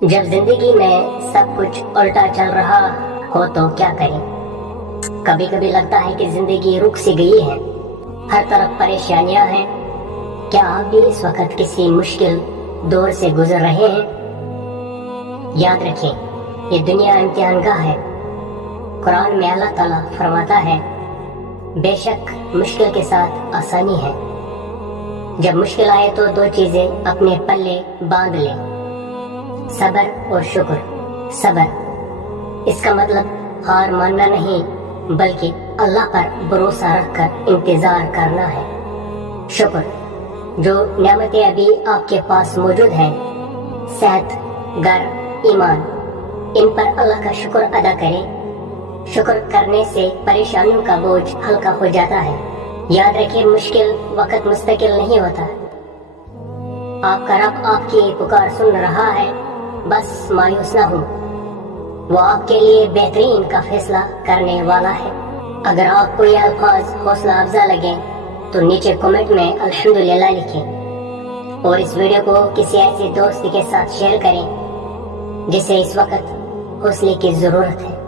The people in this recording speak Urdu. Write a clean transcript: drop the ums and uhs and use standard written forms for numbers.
جب زندگی میں سب کچھ الٹا چل رہا ہو تو کیا کریں؟ کبھی کبھی لگتا ہے کہ زندگی رک سی گئی ہے، ہر طرف پریشانیاں ہیں۔ کیا آپ بھی اس وقت کسی مشکل دور سے گزر رہے ہیں؟ یاد رکھیں، یہ دنیا امتحان گاہ ہے۔ قرآن میں اللہ تعالیٰ فرماتا ہے، بے شک مشکل کے ساتھ آسانی ہے۔ جب مشکل آئے تو دو چیزیں اپنے پلے باندھ لیں، صبر اور شکر۔ صبر، اس کا مطلب ہار ماننا نہیں بلکہ اللہ پر بھروسہ رکھ کر انتظار کرنا ہے۔ شکر، جو نعمتیں ابھی آپ کے پاس موجود ہیں، صحت، گھر، ایمان، ان پر اللہ کا شکر ادا کریں۔ شکر کرنے سے پریشانیوں کا بوجھ ہلکا ہو جاتا ہے۔ یاد رکھیں، مشکل وقت مستقل نہیں ہوتا۔ آپ کا رب آپ کی پکار سن رہا ہے، بس مایوس نہ ہو، وہ آپ کے لیے بہترین کا فیصلہ کرنے والا ہے۔ اگر آپ کو یہ الفاظ حوصلہ افزا لگیں تو نیچے کمنٹ میں الحمدللہ لکھیں، اور اس ویڈیو کو کسی ایسے دوست کے ساتھ شیئر کریں جسے اس وقت حوصلے کی ضرورت ہے۔